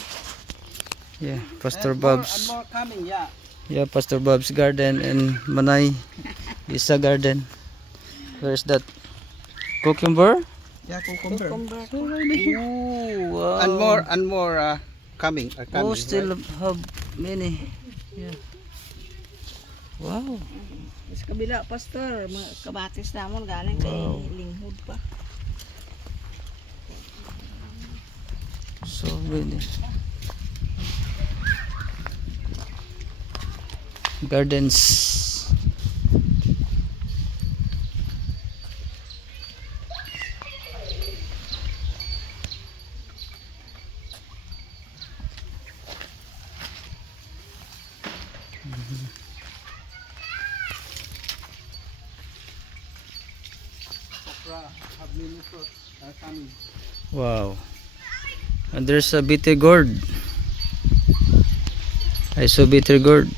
fruit. Yeah, Pastor And Bob's. more coming, yeah. Yeah, Pastor Bob's garden and Manay Isa garden. Where's that? Cucumber? Yeah, cucumber. Ooh, wow. And more coming, are coming. Oh, still right? have many. Yeah. Wow. Sa kabila, pastor, mga kabatis namon galing kay Wow. linghod pa. So many. Gardens. Okra, have many fruits are coming. Wow. And there's a bitter gourd. I saw bitter gourd.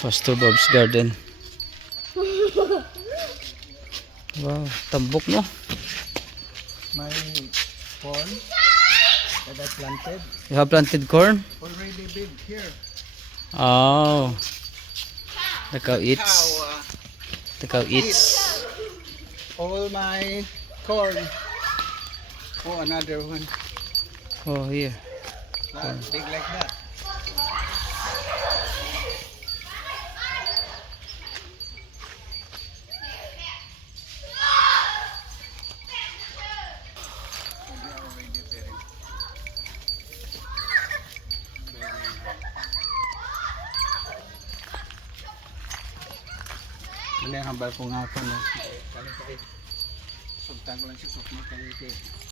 Pastor Bob's garden. Wow, tambok no? My corn that I planted You have planted corn? already big here. Oh. The cow eats. How The cow eats. all my corn. Oh, another one. Oh, here. Big like that. Ano yung hambal ko nga po. Sultan ko lang siya.